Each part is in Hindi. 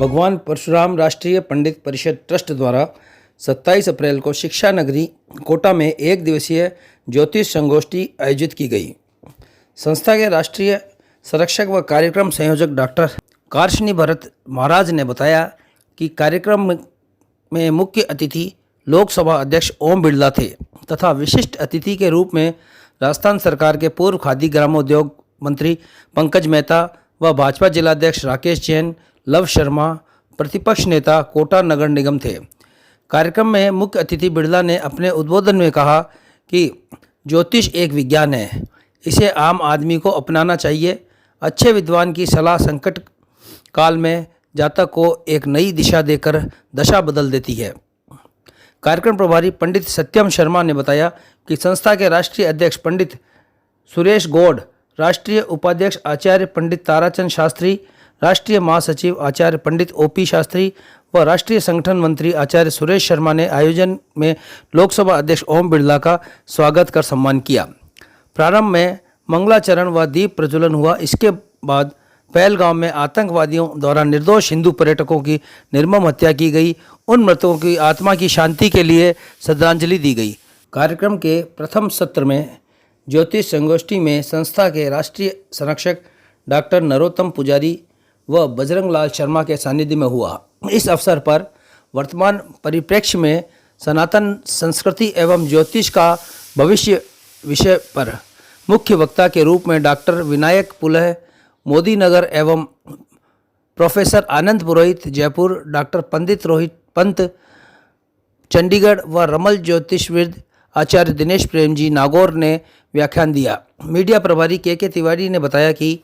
भगवान परशुराम राष्ट्रीय पंडित परिषद ट्रस्ट द्वारा 27 अप्रैल को शिक्षा नगरी कोटा में एक दिवसीय ज्योतिष संगोष्ठी आयोजित की गई। संस्था के राष्ट्रीय संरक्षक व कार्यक्रम संयोजक डॉक्टर कार्शनी भरत महाराज ने बताया कि कार्यक्रम में मुख्य अतिथि लोकसभा अध्यक्ष ओम बिरला थे तथा विशिष्ट अतिथि के रूप में राजस्थान सरकार के पूर्व खादी ग्रामोद्योग मंत्री पंकज मेहता व भाजपा जिलाध्यक्ष राकेश जैन, लव शर्मा, प्रतिपक्ष नेता कोटा नगर निगम थे। कार्यक्रम में मुख्य अतिथि बिरला ने अपने उद्बोधन में कहा कि ज्योतिष एक विज्ञान है, इसे आम आदमी को अपनाना चाहिए। अच्छे विद्वान की सलाह संकट काल में जातक को एक नई दिशा देकर दशा बदल देती है। कार्यक्रम प्रभारी पंडित सत्यम शर्मा ने बताया कि संस्था के राष्ट्रीय अध्यक्ष पंडित सुरेश गौड़, राष्ट्रीय उपाध्यक्ष आचार्य पंडित ताराचंद शास्त्री, राष्ट्रीय महासचिव आचार्य पंडित ओपी शास्त्री व राष्ट्रीय संगठन मंत्री आचार्य सुरेश शर्मा ने आयोजन में लोकसभा अध्यक्ष ओम बिरला का स्वागत कर सम्मान किया। प्रारंभ में मंगलाचरण व दीप प्रज्वलन हुआ। इसके बाद पहलगांव में आतंकवादियों द्वारा निर्दोष हिंदू पर्यटकों की निर्मम हत्या की गई। उन मृतकों की आत्मा की शांति के लिए श्रद्धांजलि दी गई। कार्यक्रम के प्रथम सत्र में ज्योतिष संगोष्ठी में संस्था के राष्ट्रीय संरक्षक डॉक्टर नरोत्तम पुजारी व बजरंग लाल शर्मा के सानिध्य में हुआ। इस अवसर पर वर्तमान परिप्रेक्ष्य में सनातन संस्कृति एवं ज्योतिष का भविष्य विषय पर मुख्य वक्ता के रूप में डॉक्टर विनायक पुलह मोदी नगर एवं प्रोफेसर आनंद पुरोहित जयपुर, डॉक्टर पंडित रोहित पंत चंडीगढ़ व रमल ज्योतिषविद आचार्य दिनेश प्रेम जी नागौर ने व्याख्यान दिया। मीडिया प्रभारी के तिवारी ने बताया कि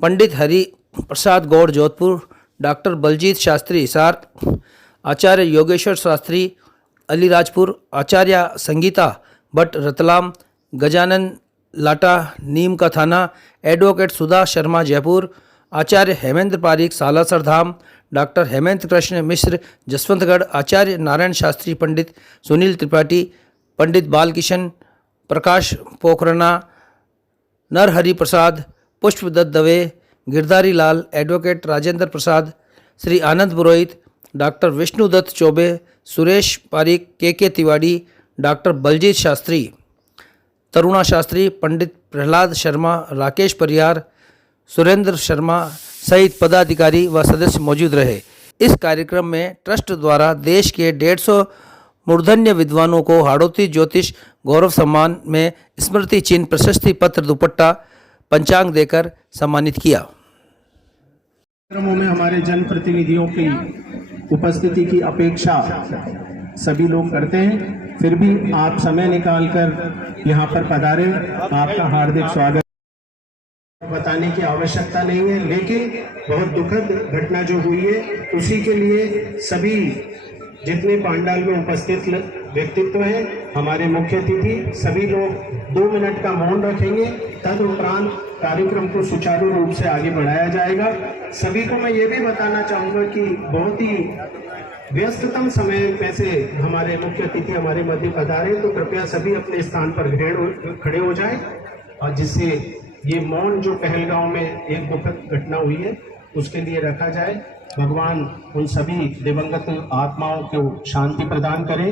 पंडित हरि प्रसाद गौड़ जोधपुर, डॉक्टर बलजीत शास्त्री हिसार, आचार्य योगेश्वर शास्त्री अलीराजपुर, आचार्य संगीता भट्ट रतलाम, गजानन लाटा नीम का थाना, एडवोकेट सुधा शर्मा जयपुर, आचार्य हेमेंद्र पारिक सालासर धाम, डॉक्टर हेमंत कृष्ण मिश्र जसवंतगढ़, आचार्य नारायण शास्त्री, पंडित सुनील त्रिपाठी, पंडित बालकिशन प्रकाश पोखरना, नरहरि प्रसाद, पुष्पदत्त दवे, गिरधारी लाल, एडवोकेट राजेंद्र प्रसाद, श्री आनंद पुरोहित, डॉक्टर विष्णुदत्त चौबे, सुरेश पारिक, के तिवारी, डॉक्टर बलजीत शास्त्री, तरुणा शास्त्री, पंडित प्रहलाद शर्मा, राकेश परिहार, सुरेंद्र शर्मा सहित पदाधिकारी व सदस्य मौजूद रहे। इस कार्यक्रम में ट्रस्ट द्वारा देश के 150 मूर्धन्य विद्वानों को हाड़ौती ज्योतिष गौरव सम्मान में स्मृति चिन्ह, प्रशस्ति पत्र, दुपट्टा, पंचांग देकर सम्मानित किया। कार्यक्रमों में हमारे जनप्रतिनिधियों की उपस्थिति की अपेक्षा सभी लोग करते हैं, फिर भी आप समय निकालकर यहाँ पर पधारे, आपका हार्दिक स्वागत। बताने की आवश्यकता नहीं है, लेकिन बहुत दुखद घटना जो हुई है उसी के लिए सभी जितने पांडाल में उपस्थित व्यक्तित्व हैं, हमारे मुख्य अतिथि, सभी लोग 2 मिनट का मौन रखेंगे। तदुपरांत कार्यक्रम को सुचारू रूप से आगे बढ़ाया जाएगा। सभी को मैं ये भी बताना चाहूँगा कि बहुत ही व्यस्ततम समय में से हमारे मुख्य अतिथि हमारे मध्य पधारे, तो कृपया सभी अपने स्थान पर खड़े हो जाएं और जिससे ये मौन जो पहलगांव में एक दुखद घटना हुई है उसके लिए रखा जाए। भगवान उन सभी दिवंगत आत्माओं को शांति प्रदान करे।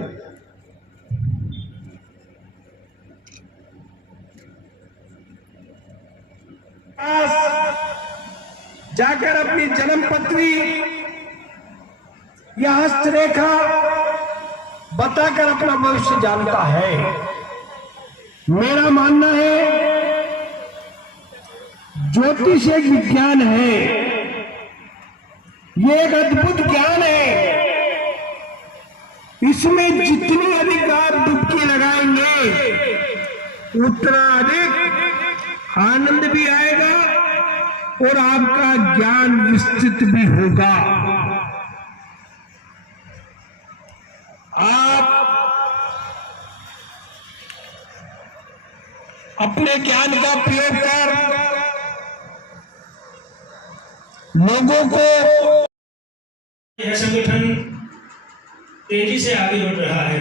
जाकर अपनी जन्म पत्री या हस्तरेखा बताकर अपना भविष्य जानता है। मेरा मानना है ज्योतिष एक विज्ञान है, ये एक अद्भुत ज्ञान है। इसमें जितनी अधिक आप डुबकी लगाएंगे उतना अधिक आनंद भी आएगा और आपका ज्ञान विस्तृत भी होगा। आप अपने ज्ञान का प्रयोग कर लोगों को संगठन तेजी से आगे बढ़ रहा है।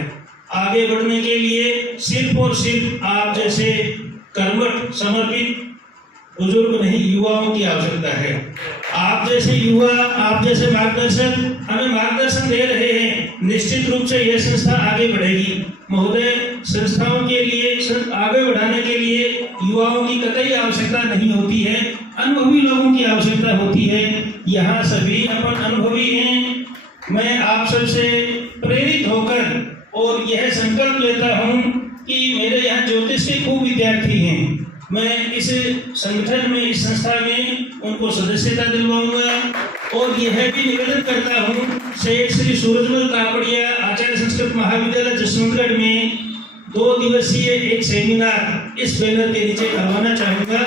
आगे बढ़ने के लिए सिर्फ और सिर्फ आप जैसे कर्मठ समर्पित बुजुर्ग नहीं, युवाओं की आवश्यकता है। आप जैसे युवा, आप जैसे मार्गदर्शक हमें मार्गदर्शन दे रहे हैं, निश्चित रूप से यह संस्था आगे बढ़ेगी। महोदय, संस्थाओं के लिए आगे बढ़ाने के लिए युवाओं की कतई आवश्यकता नहीं होती है, अनुभवी लोगों की आवश्यकता होती है। यहाँ सभी अपन अनुभवी हैं। मैं आप सबसे प्रेरित होकर और यह संकल्प लेता हूँ कि मेरे यहाँ ज्योतिष के खूब विद्यार्थी हैं। मैं इस संगठन में, इस संस्था में उनको सदस्यता दिलवाऊंगा और यह भी निवेदन करता हूँ, सेठ श्री सूरजमल कापड़िया आचार्य संस्कृत महाविद्यालय जसवंतगढ़ में 2 दिवसीय एक सेमिनार इस बैनर के नीचे करवाना चाहूँगा।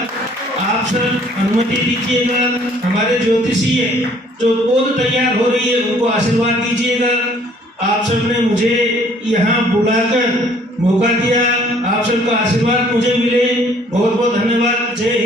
आप सब अनुमति दीजिएगा। हमारे ज्योतिषीय जो पौध तैयार हो रही है उनको आशीर्वाद दीजिएगा। आप सबने मुझे यहाँ बुलाकर मौका दिया, आप सबका आशीर्वाद मुझे मिले। बहुत बहुत धन्यवाद। जय हिंद।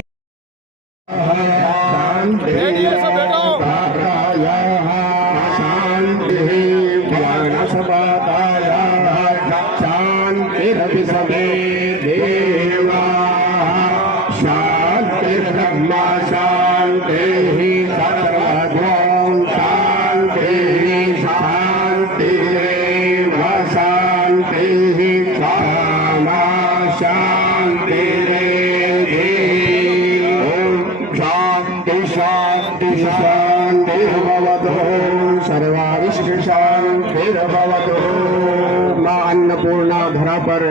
अन्नपूर्णा धरा पर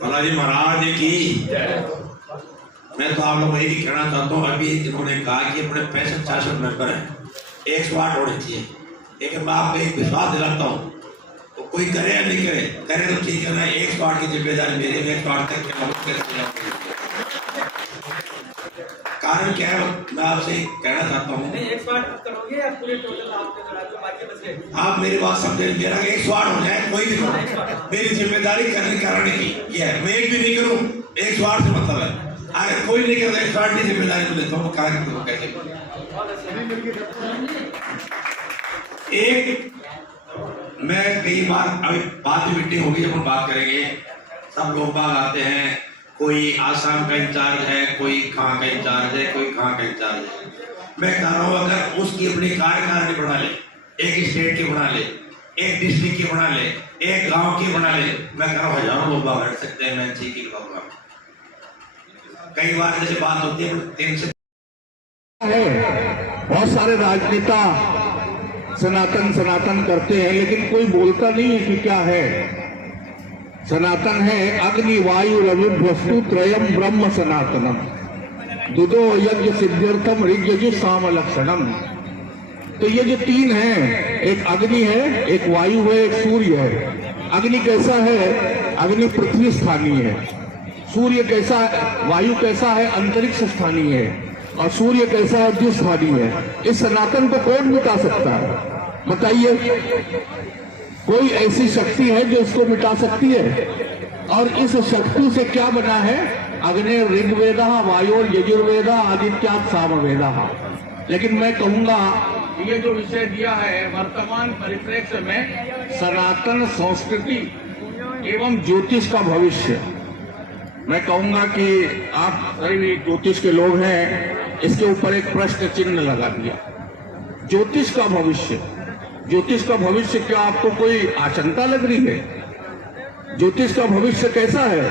बालाजी महाराज की। मैं तो आप लोग यही कहना चाहता हूँ, अभी इन्होंने कहा कि अपने 65-66 मेंबर हैं, 108 होने चाहिए, लेकिन मैं आपको एक विश्वास दिलाता हूँ, तो कोई करे या नहीं करे, करे तो ठीक है ना, 108 की जिम्मेदारी मेरी, 108 तक कारण क्या है, मैं आपसे कहना चाहता हूँ। आप मेरी बात समझे, मेरा 108 हो जाए कोई भी करो, मेरी जिम्मेदारी कराने की ये है। मैं एक भी नहीं करूँ, 108 से मतलब है। अगर कोई नहीं करता 108 की जिम्मेदारी में लेता हूँ, कार्य करूँ कैसे। एक मैं कई बार, अभी बात की मीटिंग होगी, जब हम बात करेंगे, सब लोग बाग आते हैं, कोई आसाम का इंचार्ज है, कोई कहाँ का इंचार्ज है, कोई कहाँ का इंचार्ज है। मैं कह रहा हूँ, अगर उसकी अपनी कार्यकारिणी बना ले, एक स्टेट की बना ले, एक डिस्ट्रिक्ट की बना ले, एक गांव की बना ले, मैं कह रहा हूँ हजारों लोग बाहर हट सकते हैं। मैं ठीक ही कहूँगा। कई बार जैसे बात होती है, 3 से बहुत सारे राजनेता सनातन सनातन करते हैं, लेकिन कोई बोलता नहीं है कि क्या है। सनातन है अग्नि वायु रवि वस्तु त्रयम ब्रह्म सनातनम दुदो यज्ञ सिद्ध्यर्थम ऋग्यजु साम लक्षणम। तो ये जो 3 हैं, एक अग्नि है, एक वायु है, एक सूर्य है। अग्नि कैसा है? अग्नि पृथ्वी स्थानीय है। सूर्य कैसा है? वायु कैसा है? अंतरिक्ष स्थानीय है। और सूर्य कैसा है? द्यु स्थानीय है। इस सनातन को कौन मिटा सकता है? बताइए। कोई ऐसी शक्ति है जो इसको मिटा सकती है? और इस शक्ति से क्या बना है? अग्नि ऋग्वेद वायु यजुर्वेद आदित्यात् सामवेद। लेकिन मैं कहूंगा ये जो विषय दिया है वर्तमान परिप्रेक्ष्य में सनातन संस्कृति एवं ज्योतिष का भविष्य, मैं कहूंगा कि आप सभी भी ज्योतिष के लोग हैं, इसके ऊपर एक प्रश्न चिन्ह लगा दिया। ज्योतिष का भविष्य, ज्योतिष का भविष्य क्या आपको कोई आशंका लग रही है? ज्योतिष का भविष्य कैसा है?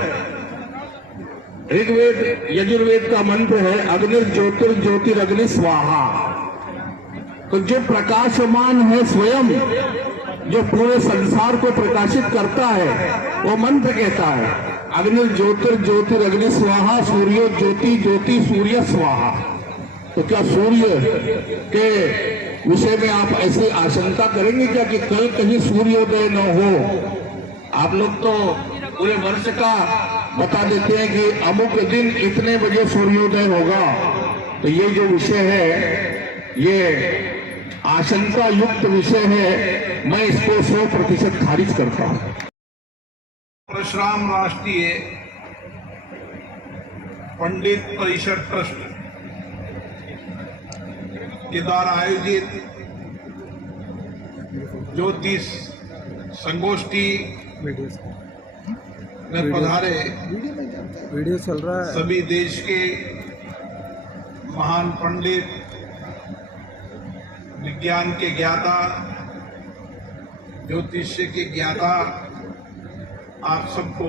ऋग्वेद यजुर्वेद का मंत्र है अग्नि ज्योतिर्ज्योतिरग्नि स्वाहा। तो जो प्रकाशमान है स्वयं, जो पूरे संसार को प्रकाशित करता है, वो मंत्र कहता है अग्नि ज्योतिर्ज्योतिरग्नि स्वाहा सूर्यो ज्योति ज्योति सूर्य स्वाहा। तो क्या सूर्य के विषय में आप ऐसी आशंका करेंगे क्या कि कल कहीं सूर्योदय न हो? आप लोग तो पूरे वर्ष का बता देते हैं कि अमुक दिन इतने बजे सूर्योदय होगा। तो ये जो विषय है, ये आशंका युक्त विषय है। मैं इसको 100% खारिज करता हूँ। परशुराम राष्ट्रीय पंडित परिषद ट्रस्ट के द्वारा आयोजित ज्योतिष संगोष्ठी में पधारे वीडियो चल रहा है। सभी देश के महान पंडित, विज्ञान के ज्ञाता, ज्योतिष्य के ज्ञाता, आप सबको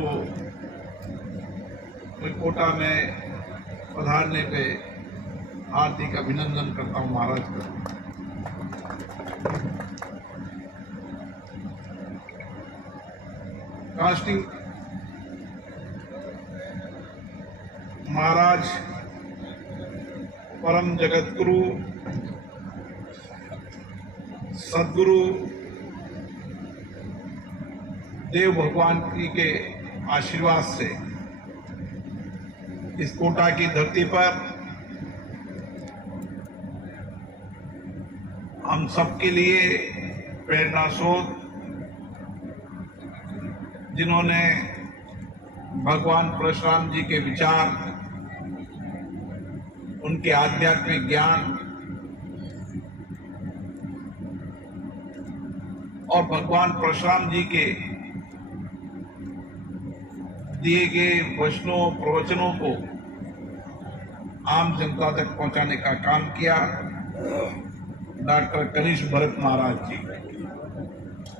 मैं कोटा में पधारने पे हार्दिक अभिनंदन करता हूं महाराज का। कास्टिंग महाराज परम जगत गुरु सद्गुरु देव भगवान जी के आशीर्वाद से इस कोटा की धरती पर हम सबके लिए प्रेरणा स्रोत, जिन्होंने भगवान परशुराम जी के विचार, उनके आध्यात्मिक ज्ञान और भगवान परशुराम जी के दिए गए वचनों प्रवचनों को आम जनता तक पहुंचाने का काम किया, डॉक्टर कनिष्ठ भरत महाराज जी,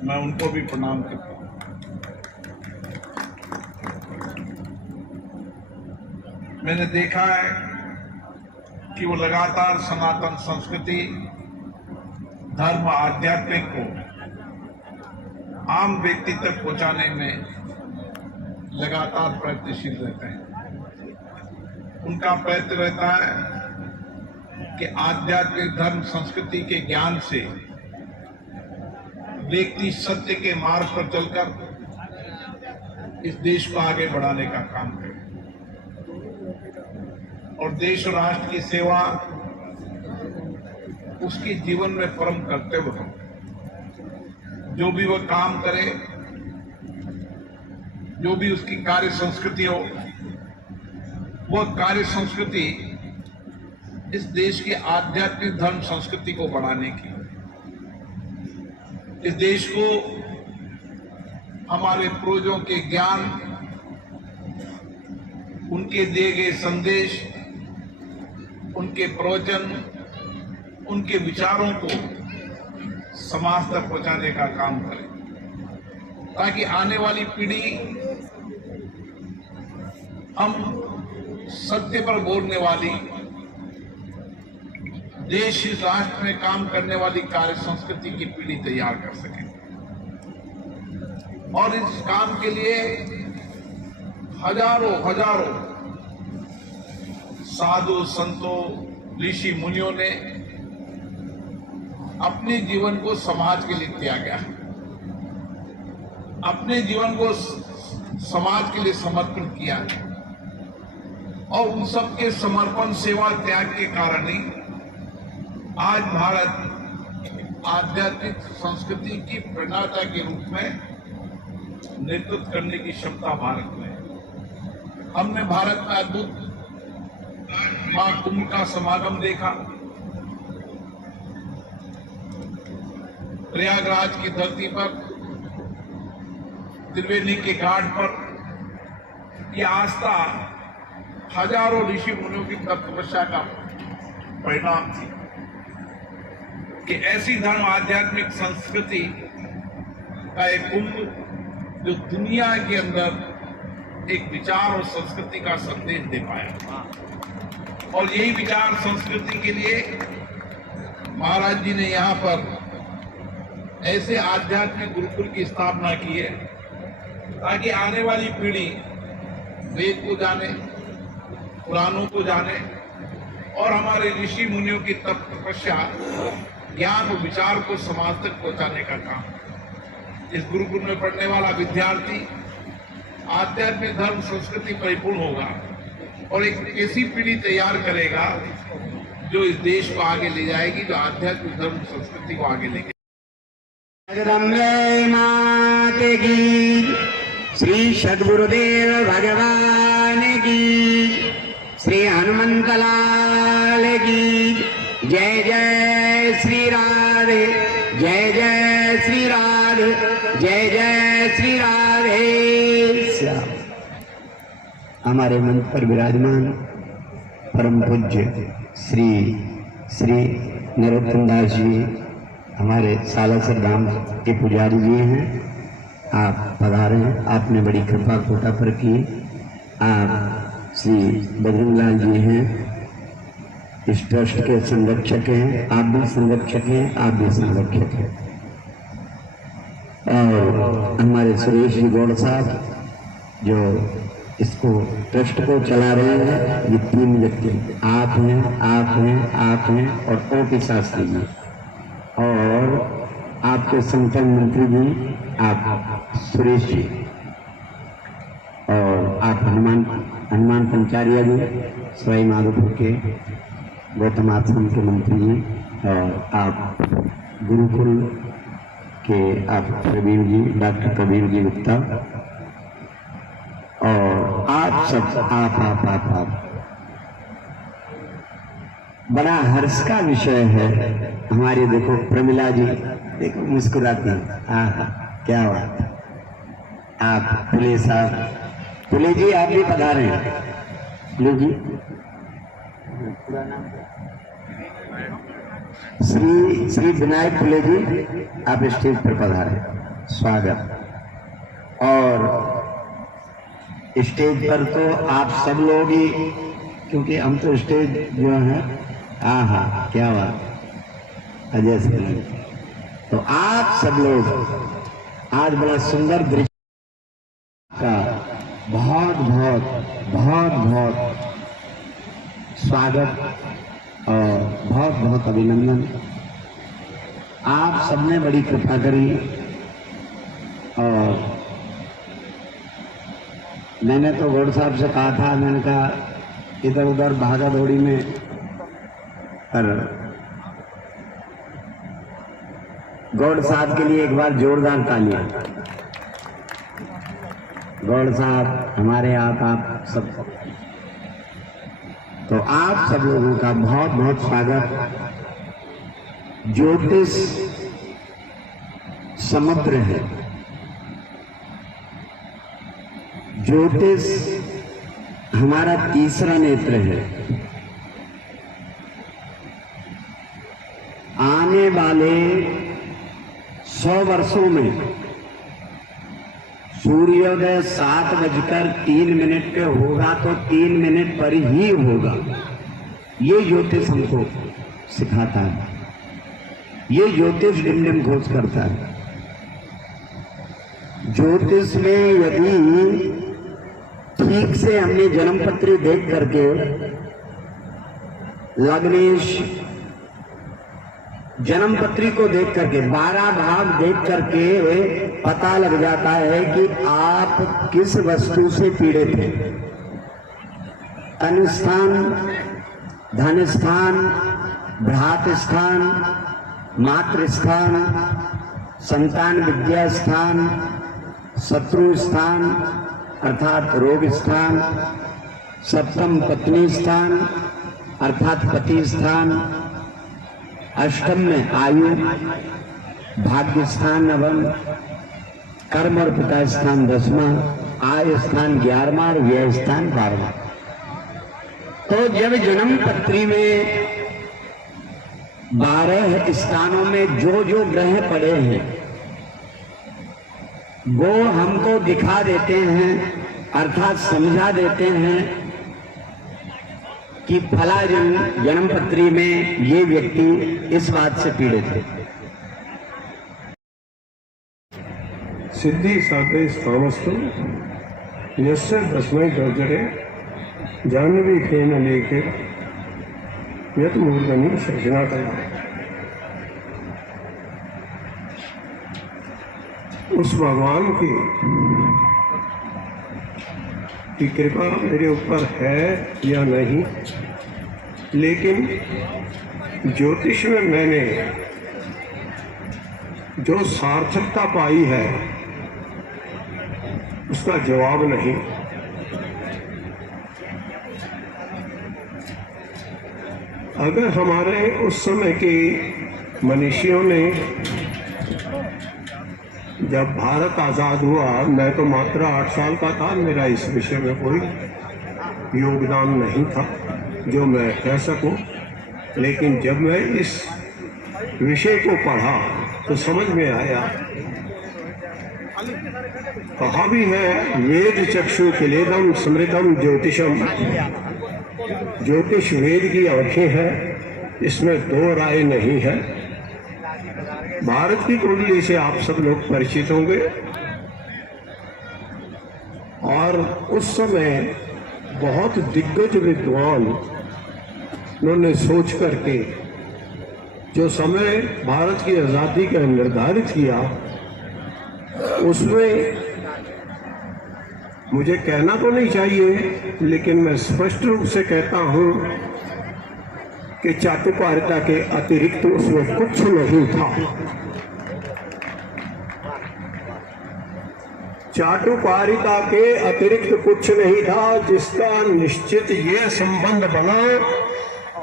मैं उनको भी प्रणाम करता हूं। मैंने देखा है कि वो लगातार सनातन संस्कृति, धर्म, आध्यात्मिक को आम व्यक्ति तक पहुंचाने में लगातार प्रयत्नशील रहते हैं। उनका प्रयत्न रहता है कि आध्यात्मिक, धर्म, संस्कृति के ज्ञान से व्यक्ति सत्य के मार्ग पर चलकर इस देश को आगे बढ़ाने का काम करे और देश और राष्ट्र की सेवा उसके जीवन में परम कर्तव्य हो। जो भी वह काम करे, जो भी उसकी कार्य संस्कृति हो, वह कार्य संस्कृति इस देश की आध्यात्मिक, धर्म, संस्कृति को बढ़ाने की, इस देश को हमारे पूर्वजों के ज्ञान, उनके दिए गए संदेश, उनके प्रवचन, उनके विचारों को समाज तक पहुंचाने का काम करें, ताकि आने वाली पीढ़ी हम सत्य पर बोलने वाली, देश, राष्ट्र में काम करने वाली कार्य संस्कृति की पीढ़ी तैयार कर सके। और इस काम के लिए हजारों साधु संतों, ऋषि मुनियों ने अपने जीवन को समाज के लिए त्यागा, अपने जीवन को समाज के लिए समर्पण किया और उन सबके समर्पण, सेवा, त्याग के कारण ही आज भारत आध्यात्मिक संस्कृति की प्रदाता के रूप में नेतृत्व करने की क्षमता भारत में है। हमने भारत में अद्भुत महाकुंभ का समागम देखा, प्रयागराज की धरती पर, त्रिवेणी के घाट पर यह आस्था हजारों ऋषि मुनियों की तपस्या का परिणाम थी कि ऐसी धर्म, आध्यात्मिक संस्कृति का एक कुंभ जो दुनिया के अंदर एक विचार और संस्कृति का संदेश दे पाया। और यही विचार संस्कृति के लिए महाराज जी ने यहाँ पर ऐसे आध्यात्मिक गुरुकुल की स्थापना की है, ताकि आने वाली पीढ़ी वेद को जाने, पुराणों को जाने और हमारे ऋषि मुनियों की तपस्या, ज्ञान और विचार को समाज तक पहुंचाने का काम। इस गुरुकुल में पढ़ने वाला विद्यार्थी आध्यात्मिक, धर्म, संस्कृति परिपूर्ण होगा और एक ऐसी पीढ़ी तैयार करेगा जो इस देश को आगे ले जाएगी, जो आध्यात्मिक, धर्म, संस्कृति को आगे लेके। जगदम्बे माते की, श्री सद्गुरुदेव भगवान की, श्री हनुमंतलाल की जय। जय श्री राधे, जय जय श्री राधे, जय जय श्री राधे श्याम। हमारे मंच पर विराजमान परम पूज्य श्री श्री नरोत्तम दास जी हमारे सालासर धाम के पुजारी जी हैं, आप पधारे हैं। आपने बड़ी कृपा कोटा पर की। आप श्री बजरंगलाल जी हैं, इस ट्रस्ट के संरक्षक हैं। आप भी संरक्षक हैं, आप भी संरक्षक हैं। और हमारे सुरेश जी गौड़ साहब जो इसको ट्रस्ट को चला रहे हैं, ये 3 व्यक्ति आप हैं, आप हैं, आप हैं और ओपी शास्त्री जी और आपके संगठन मंत्री जी, आप सुरेश जी और आप हनुमान पंचारिया जी, सवाई माधोपुर के गौतम आश्रम के मंत्री जी और आप गुरुकुल के आप प्रवीण जी, डॉक्टर प्रवीण जी गुप्ता और आप सब आप बड़ा हर्ष का विषय है। हमारी देखो प्रमिला जी, देखो मुस्कुराती हैं। क्या बात है। आप पुले साहब, पुले जी आप भी पधारे हैं। पुले जी, श्री विनायक पुले जी आप स्टेज पर पधारे, स्वागत। और स्टेज पर तो आप सब लोग ही, क्योंकि हम तो स्टेज जो है क्या बात अजय सिंह, तो आप सब लोग आज बड़ा सुंदर दृश्य का बहुत बहुत बहुत बहुत स्वागत और बहुत बहुत अभिनंदन। आप सबने बड़ी कृपा करी और मैंने तो गौड़ साहब से कहा था, मैंने कहा इधर उधर भागा दौड़ी में, पर गौड़ साहब के लिए एक बार जोरदार तालियां। गौड़ साहब हमारे आप सब, तो आप सब लोगों का बहुत बहुत स्वागत। ज्योतिष समुद्र है, ज्योतिष हमारा तीसरा नेत्र है। आने वाले 100 वर्षों में सूर्योदय 7:03 पे होगा तो 3 मिनट पर ही होगा। ये ज्योतिष हमको सिखाता है, ये ज्योतिष डिम खोज करता है। ज्योतिष में यदि ठीक से हमने जन्मपत्री देख करके, लग्नेश जन्मपत्री को देख करके 12 भाग देख करके पता लग जाता है कि आप किस वस्तु से पीड़ित हैं। तन स्थान, धन स्थान, भ्रात स्थान, मातृ स्थान, संतान विद्या स्थान, शत्रु स्थान अर्थात रोग स्थान, सप्तम पत्नी स्थान अर्थात पति स्थान, अष्टम में आयु, भाग्य स्थान नवम, कर्म और पिता स्थान 10वां, आय स्थान 11वां और व्यय स्थान 12वां। तो जब जन्म पत्री में 12 स्थानों में जो जो ग्रह पड़े हैं वो हमको दिखा देते हैं, अर्थात समझा देते हैं कि फला जन्म पत्री में ये व्यक्ति इस बात से पीड़ित है। सिद्धि साधे स्थानस्तु यस्य तस्मै गर्जरे जाह्नवी खेन लेके यत मूर्धनि सृजना कला। उस भगवान की कृपा मेरे ऊपर है या नहीं, लेकिन ज्योतिष में मैंने जो सार्थकता पाई है उसका जवाब नहीं। अगर हमारे उस समय के मनीषियों ने, जब भारत आज़ाद हुआ, मैं तो मात्र 8 साल का था, मेरा इस विषय में कोई योगदान नहीं था जो मैं कह सकूं, लेकिन जब मैं इस विषय को पढ़ा तो समझ में आया, कहा भी है वेद चक्षु किलेदम समृतम ज्योतिषम, ज्योतिष वेद की आंखें हैं, इसमें दो राय नहीं है। भारत की कुंडली से आप सब लोग परिचित होंगे, और उस समय बहुत दिग्गज विद्वान उन्होंने सोच करके जो समय भारत की आज़ादी का निर्धारित किया, उसमें मुझे कहना तो नहीं चाहिए, लेकिन मैं स्पष्ट रूप से कहता हूं कि चाटुकारिता के अतिरिक्त उसमें कुछ नहीं था। चाटुकारिता के अतिरिक्त कुछ नहीं था, जिसका निश्चित ये संबंध बना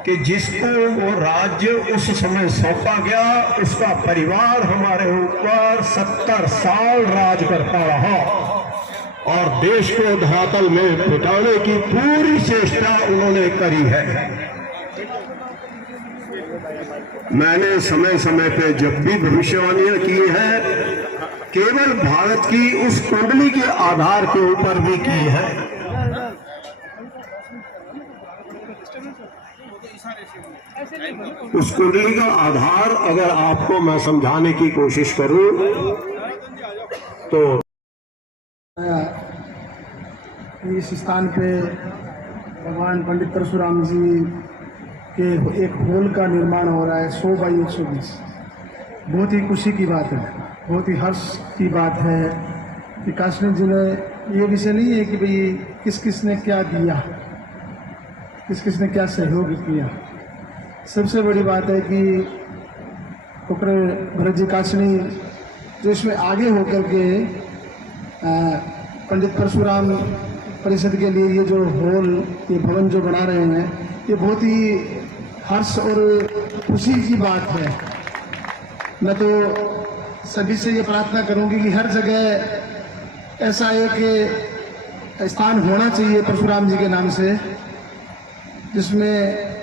कि जिसको वो राज्य उस समय सौंपा गया, उसका परिवार हमारे ऊपर 70 साल राज करता रहा और देश को धरातल में पिटाने की पूरी चेष्टा उन्होंने करी है। मैंने समय समय पे जब भी भविष्यवाणियां की है, केवल भारत की उस कुंडली के आधार के ऊपर भी की है। उस कुंडली का आधार अगर आपको मैं समझाने की कोशिश करूं तो इस स्थान पे भगवान पंडित परशुराम जी के एक होल का निर्माण हो रहा है 100 बाई 120। बहुत ही खुशी की बात है, बहुत ही हर्ष की बात है कि काश्मीर जी ने, ये विषय नहीं है कि भाई किस किस ने क्या दिया, किस किस ने क्या सहयोग किया। सबसे बड़ी बात है कि डॉक्टर भरत जी काशनी जो इसमें आगे होकर के पंडित परशुराम परिषद के लिए ये जो हॉल, ये भवन जो बना रहे हैं, ये बहुत ही हर्ष और खुशी की बात है। मैं तो सभी से ये प्रार्थना करूंगी कि हर जगह ऐसा एक स्थान होना चाहिए परशुराम जी के नाम से, जिसमें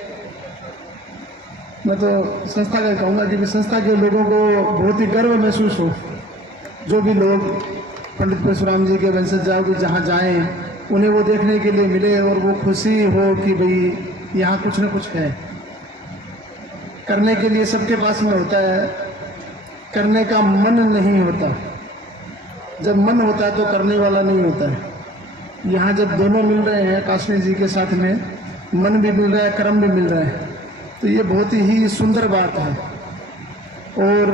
मैं तो संस्था का कहूँगा कि संस्था के लोगों को बहुत ही गर्व महसूस हो। जो भी लोग पंडित परशुराम जी के वंशज जाओगे जहाँ जाएं, उन्हें वो देखने के लिए मिले और वो खुशी हो कि भाई यहाँ कुछ न कुछ है। करने के लिए सबके पास में होता है, करने का मन नहीं होता। जब मन होता है तो करने वाला नहीं होता है। यहाँ जब दोनों मिल रहे हैं काश्मीर जी के साथ में, मन भी मिल रहा है, कर्म भी मिल रहा है, तो ये बहुत ही सुंदर बात है। और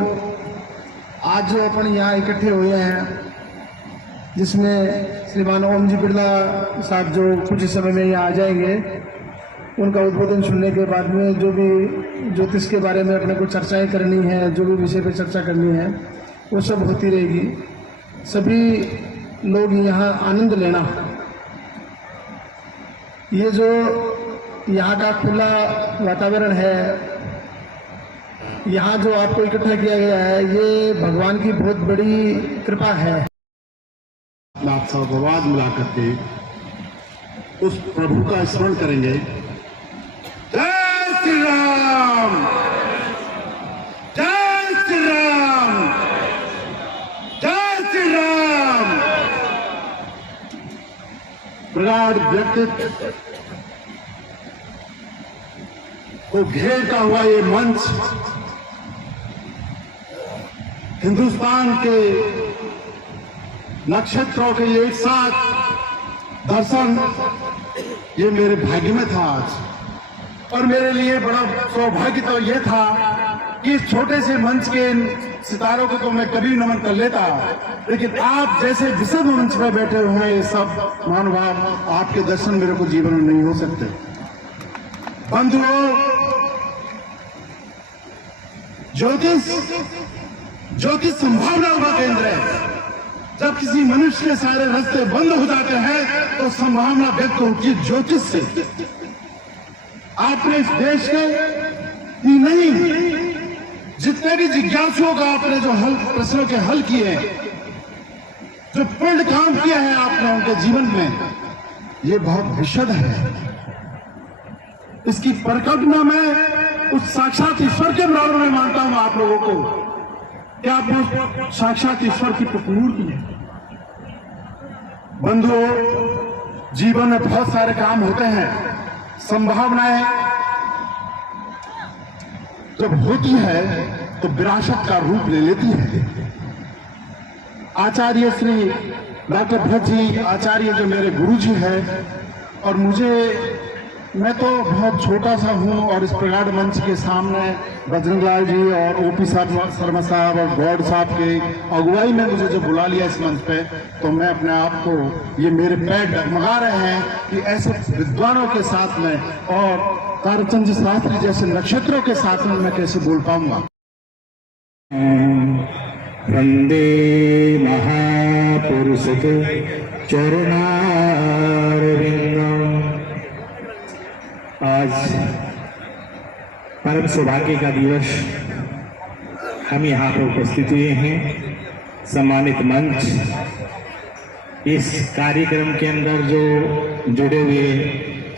आज जो अपन यहाँ इकट्ठे हुए हैं, जिसमें श्रीमान ओम जी बिरला साहब जो कुछ समय में यहाँ आ जाएंगे, उनका उद्बोधन सुनने के बाद में जो भी ज्योतिष के बारे में अपने को चर्चाएं करनी है, जो भी विषय पर चर्चा करनी है, वो सब होती रहेगी। सभी लोग यहाँ आनंद लेना। ये जो यहाँ का खुला वातावरण है, यहाँ जो आपको इकट्ठा किया गया है, ये भगवान की बहुत बड़ी कृपा है। आप सब आवाज मिला करके उस प्रभु का स्मरण करेंगे। जय श्री राम, जय श्री राम, जय श्री राम। प्रगाढ़ व्यक्तित्व को घेरता हुआ ये मंच हिंदुस्तान के नक्षत्रों के एक साथ दर्शन, ये मेरे भाग्य में था आज। और मेरे लिए बड़ा सौभाग्य तो ये था कि इस छोटे से मंच के सितारों को तो मैं कभी नमन कर लेता, लेकिन आप जैसे विशद मंच पर बैठे हुए हैं ये सब महानुभाव, आपके दर्शन मेरे को जीवन में नहीं हो सकते। बंधुओं, ज्योतिष संभावनाओं का केंद्र है। जब किसी मनुष्य के सारे रास्ते बंद हो जाते हैं तो संभावना व्यक्त होती है ज्योतिष से। आपने इस देश के ही नहीं, जितने भी जिज्ञासुओं का आपने जो प्रश्नों के हल किए हैं, जो पूर्ण काम किया है आपने उनके जीवन में, ये बहुत विशद है। इसकी परिकल्पना में उस साक्षात ईश्वर के बराबर में मानता हूं आप लोगों को कि आप उस साक्षात ईश्वर की प्रतिमूर्ति हैं। बंधुओं, जीवन में बहुत सारे काम होते हैं, संभावनाएं जब होती है तो विरासत का रूप ले लेती है। आचार्य श्री डॉक्टर भट्ट जी आचार्य जो मेरे गुरु जी हैं, और मैं तो बहुत छोटा सा हूं, और इस प्रगाढ़ मंच के सामने बजरंग लाल जी और ओपी शर्मा साहब और गौड साहब के अगुवाई में मुझे जो बुला लिया इस मंच पे, तो मैं अपने आप को, ये मेरे पैर डगमगा रहे हैं कि ऐसे विद्वानों के साथ में और तारचंद शास्त्री जैसे नक्षत्रों के साथ में मैं कैसे बोल पाऊंगा। वंदे महापुरुष चरणारविंदम। आज परम सौभाग्य का दिवस, हम यहाँ पर उपस्थित हुए हैं। सम्मानित मंच, इस कार्यक्रम के अंदर जो जुड़े हुए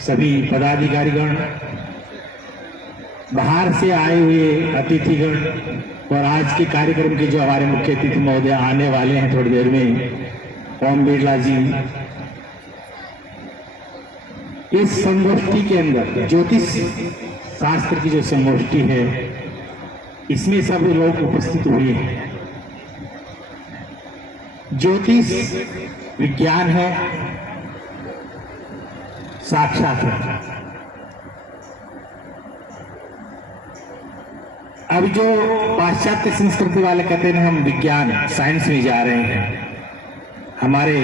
सभी पदाधिकारीगण, बाहर से आए हुए अतिथिगण, और आज के कार्यक्रम के जो हमारे मुख्य अतिथि महोदय आने वाले हैं थोड़ी देर में, ओम बिरला जी, इस संगोष्ठी के अंदर ज्योतिष शास्त्र की जो संगोष्ठी है, इसमें सब लोग उपस्थित हुए हैं। ज्योतिष विज्ञान है, साक्षात है। अब जो पाश्चात्य संस्कृति वाले कहते हैं हम विज्ञान साइंस में जा रहे हैं, हमारे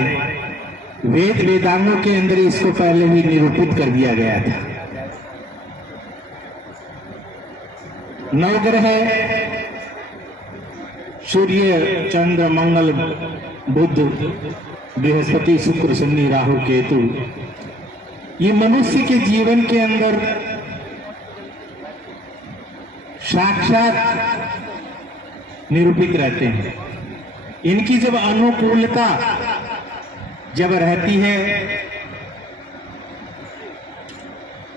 वेद वेदांगों के अंदर इसको पहले ही निरूपित कर दिया गया था। नवग्रह सूर्य, चंद्र, मंगल, बुध, बृहस्पति, शुक्र, शनि, राहु, केतु, ये मनुष्य के जीवन के अंदर साक्षात निरूपित रहते हैं। इनकी जब अनुकूलता जब रहती है,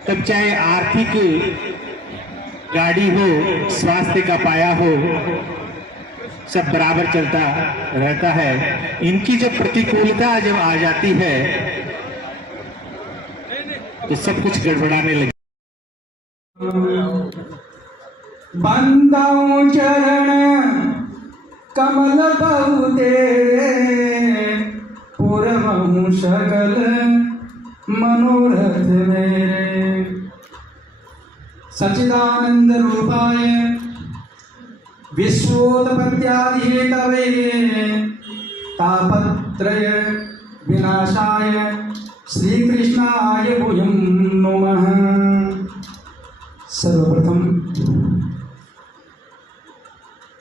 तब चाहे आर्थिक गाड़ी हो, स्वास्थ्य का पाया हो, सब बराबर चलता रहता है। इनकी जब प्रतिकूलता जब आ जाती है तो सब कुछ गड़बड़ाने लगे। बंदाऊं चरण कमल बहुते, पूरवहूं सकल मनोरथ मेरे। सच्चिदानंद रूपाय विश्वोत्पत्त्यादि हेतवे, तापत्रय विनाशाय श्री कृष्णाय भूयं नमः। सर्वप्रथम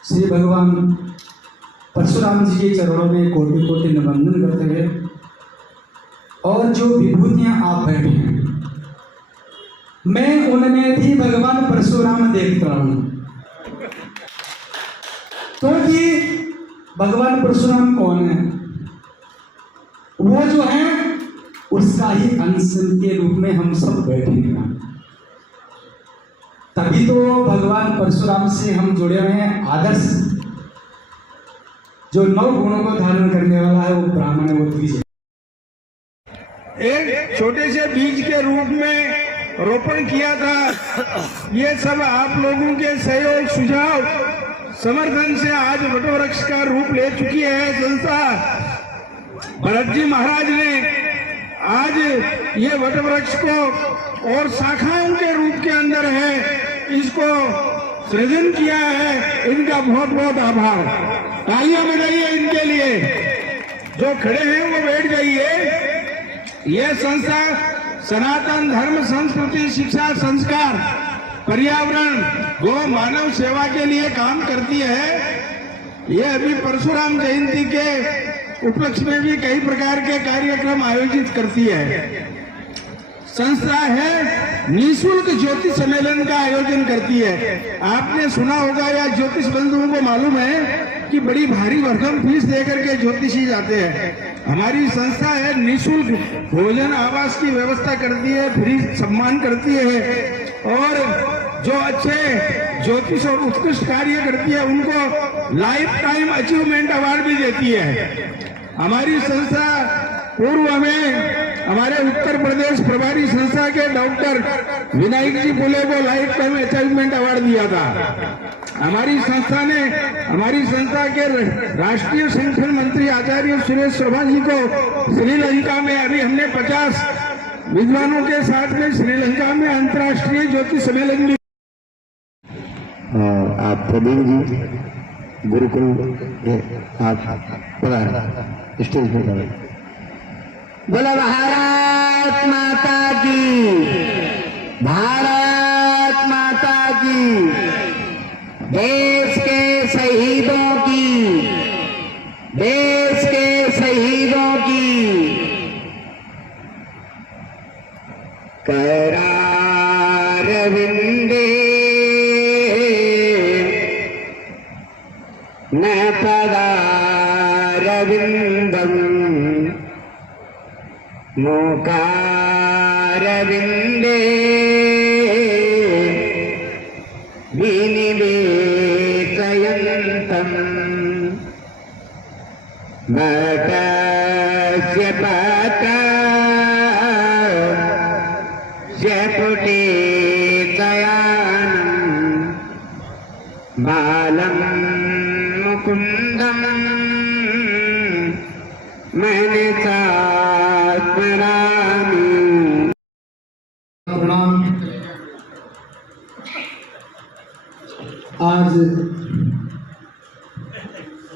श्री भगवान परशुराम जी के चरणों में कोटि कोटि निबंधन करते हुए, और जो विभूतियां आप बैठे हैं, मैं उनमें भी भगवान परशुराम देखता हूं, क्योंकि भगवान परशुराम कौन है? वो जो है उसका ही अंश के रूप में हम सब बैठे हैं। तभी तो भगवान परशुराम से हम जुड़े हुए हैं। आदर्श जो 9 गुणों को धारण करने वाला है वो ब्राह्मण है, वो द्विज है। एक छोटे से बीज के रूप में रोपण किया था। ये सब आप लोगों के सहयोग, सुझाव, समर्थन से आज वटवृक्ष का रूप ले चुकी है संस्था। भरत जी महाराज ने आज ये वटवृक्ष को और शाखाओं के रूप के अंदर है, इसको सृजन किया है। इनका बहुत बहुत आभार। तालियां बजाइए इनके लिए। जो खड़े हैं वो बैठ जाइए। यह संस्था सनातन धर्म, संस्कृति, शिक्षा, संस्कार, पर्यावरण, गौ मानव सेवा के लिए काम करती है। यह अभी परशुराम जयंती के उपलक्ष्य में भी कई प्रकार के कार्यक्रम आयोजित करती है। संस्था है निःशुल्क ज्योतिष सम्मेलन का आयोजन करती है। आपने सुना होगा या ज्योतिष बंधुओं को मालूम है कि बड़ी भारी भरकम फीस देकर के ज्योतिषी जाते हैं। हमारी संस्था है निःशुल्क भोजन आवास की व्यवस्था करती है, फ्री सम्मान करती है और जो अच्छे ज्योतिष और उत्कृष्ट कार्य करती है उनको लाइफ टाइम अचीवमेंट अवार्ड भी देती है। हमारी संस्था पूर्व में हमारे उत्तर प्रदेश प्रभारी संस्था के डॉक्टर विनायक जी पुले को लाइफ टाइम अचीवमेंट अवार्ड दिया था। हमारी संस्था के राष्ट्रीय संगठन मंत्री आचार्य सुरेश शर्मा जी को श्रीलंका में अभी हमने 50 विद्वानों के साथ में श्रीलंका में अंतर्राष्ट्रीय ज्योतिष सम्मेलन भी। और आप प्रवीण जी गुरुकुल आप स्टेज पे करें। बोला भारत माता की, भारत माता की, देश के शहीदों की, देश के शहीदों की करार विंदे न पदार विंदम मोकार विंदे विनिवेशयन्तम् मटस्य पता जपुटे दयानम् बालं मुकुन्दम् मनसा स्मरामि। प्रणाम। आज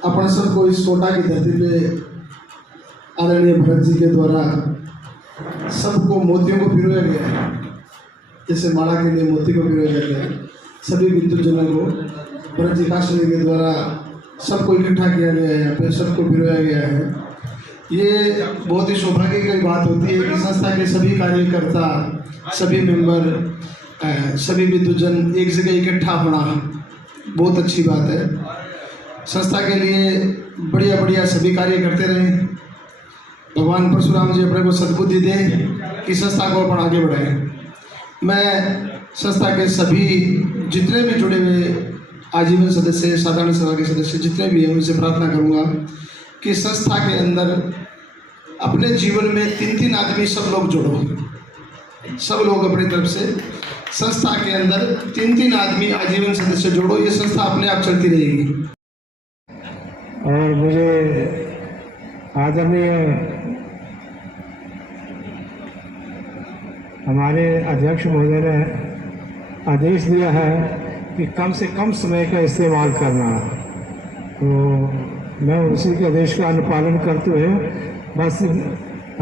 अपन सबको इस कोटा की धरती पे आदरणीय भरत जी के द्वारा सबको मोतियों को पिरोया गया है, जैसे माला के लिए मोती को पिरोया जाता है। सभी विद्युतजनों को भरत जी काशनी के द्वारा सबको इकट्ठा किया गया है, यहाँ पे सबको पिरोया गया है। ये बहुत ही सौभाग्य की बात होती है कि संस्था के सभी कार्यकर्ता, सभी मेंबर, सभी विद्युतजन एक जगह इकट्ठा होना बहुत अच्छी बात है। संस्था के लिए बढ़िया बढ़िया सभी कार्य करते रहें। भगवान परशुराम जी अपने को सद्बुद्धि दें कि संस्था को अपन आगे बढ़ाएं। मैं संस्था के सभी जितने भी जुड़े हुए आजीवन सदस्य, साधारण सभा के सदस्य जितने भी हैं, उनसे प्रार्थना करूंगा कि संस्था के अंदर अपने जीवन में 3-3 आदमी सब लोग जोड़ो। सब लोग अपनी तरफ से संस्था के अंदर 3-3 आदमी आजीवन सदस्य जोड़ो, ये संस्था अपने आप चलती रहेगी। और मुझे आदरणीय हमारे अध्यक्ष महोदय ने आदेश दिया है कि कम से कम समय का इस्तेमाल करना, तो मैं उसी के आदेश का अनुपालन करते हुए बस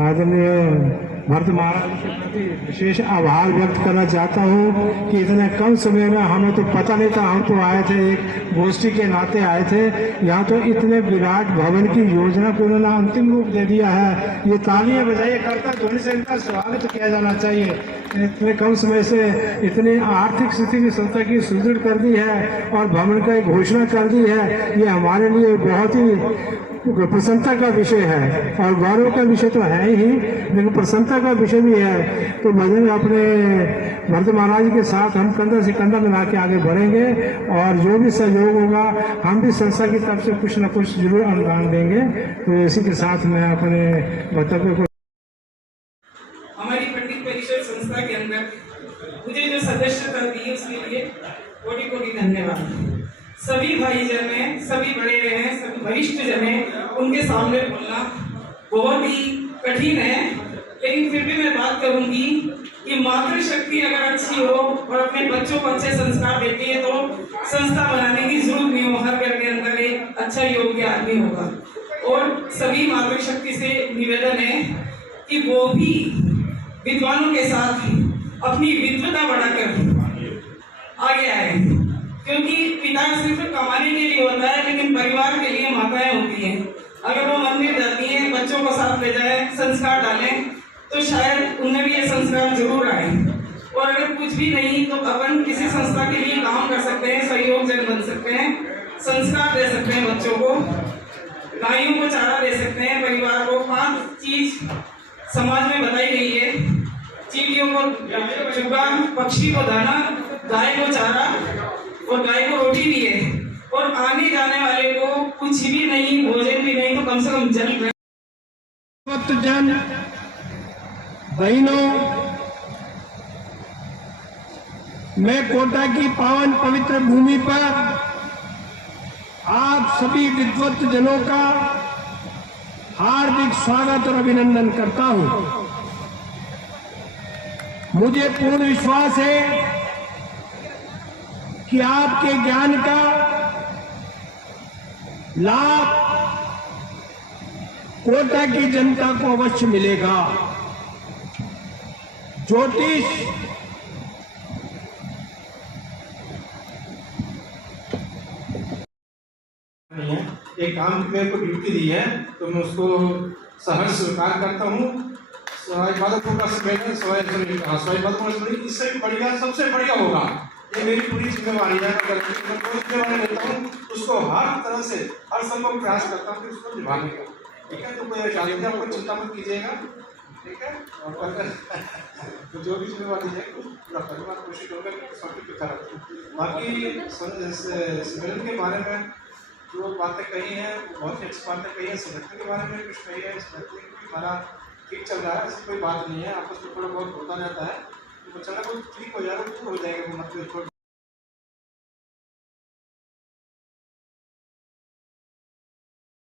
आदरणीय भरत महाराज के प्रति विशेष आभार व्यक्त करना चाहता हूँ कि इतने कम समय में हमें तो पता नहीं था, हम तो आए थे एक गोष्ठी के नाते आए थे, यहाँ तो इतने विराट भवन की योजना को उन्होंने अंतिम रूप दे दिया है। ये तालियां बजाइए, करता ध्वनि से इनका स्वागत किया जाना चाहिए। इतने कम समय से इतनी आर्थिक स्थिति की संस्था की सुदृढ़ कर दी है और भवन का एक घोषणा कर दी है, ये हमारे लिए बहुत ही प्रसन्नता का विषय है और गौरव का विषय तो है ही, लेकिन प्रसन्नता का विषय भी है। तो भजन अपने भरत महाराज के साथ हम कंधा से कंधा मिला के आगे बढ़ेंगे और जो भी सहयोग होगा हम भी संस्था की तरफ से कुछ न कुछ जरूर अनुदान देंगे। तो इसी के साथ मैं अपने वक्तव्य को हमारी पंडित परिषद संस्था के अंदर मुझे जो सदस्यता दी उसके लिए कोटि कोटि धन्यवाद। सभी भाई जन हैं, सभी बड़े हैं, सभी वरिष्ठ जन हैं, उनके सामने बोलना बहुत ही कठिन है, लेकिन फिर भी मैं बात करूंगी कि मातृशक्ति अगर अच्छी हो और अपने बच्चों को अच्छे संस्कार देती है तो संस्था बनाने की जरूरत नहीं हो। हर घर के अंदर एक अच्छा योग्य आदमी होगा। और सभी मातृशक्ति से निवेदन है कि वो भी विद्वानों के साथ अपनी विद्वता बढ़ाकर आगे आए, क्योंकि पिता सिर्फ कमाने के लिए होता है, लेकिन परिवार के लिए माताएं होती हैं। अगर वो मंदिर जाती हैं, बच्चों को साथ ले जाए, संस्कार डालें, तो शायद उन्हें भी ये संस्कार जरूर आए। और अगर कुछ भी नहीं तो अपन किसी संस्था के लिए काम कर सकते हैं, सहयोग जन बन सकते हैं। संस्कार दे सकते हैं बच्चों को, गायों को चारा दे सकते हैं। परिवार को 5 चीज समाज में बताई गई है। चींटियों को चुगा, पक्षी को दाना, गाय को चारा और गाय को रोटी भी है। और आने जाने वाले को कुछ भी नहीं, भोजन भी नहीं, तो कम से कम जल जन बहनों, मैं कोटा की पावन पवित्र भूमि पर आप सभी विद्वत जनों का हार्दिक स्वागत और अभिनंदन करता हूं। मुझे पूर्ण विश्वास है कि आपके ज्ञान का लाभ कोटा की जनता को अवश्य मिलेगा। ज्योतिष एक काम की मेरे को ड्यूटी दी है तो मैं उसको सहर्ष स्वीकार करता हूँ। इससे भी बढ़िया, सबसे बढ़िया होगा, ये मेरी पूरी जिम्मेवारी है। अगर मैं कोई जिम्मेवारी लेता हूँ उसको हर तरह से, हर संभव प्रयास करता हूँ कि उसको निभाने का। ठीक है, तो कोई कोई चिंता मत कीजिएगा। ठीक है, और तो जो भी जिम्मेवारी है पूरा करने की कोशिश करूँगा कि सभी तरफ। बाकी सम्मेलन के बारे में जो बातें कही हैं, बहुत ही अच्छी बातें कही हैं। संगठन के बारे में कुछ कही है, संगठन भी हमारा ठीक चल रहा है, ऐसी कोई बात नहीं है। आपस में थोड़ा बहुत होता रहता है, तो चला कोई ठीक हो जाएगा, हो जाएगा, मतलब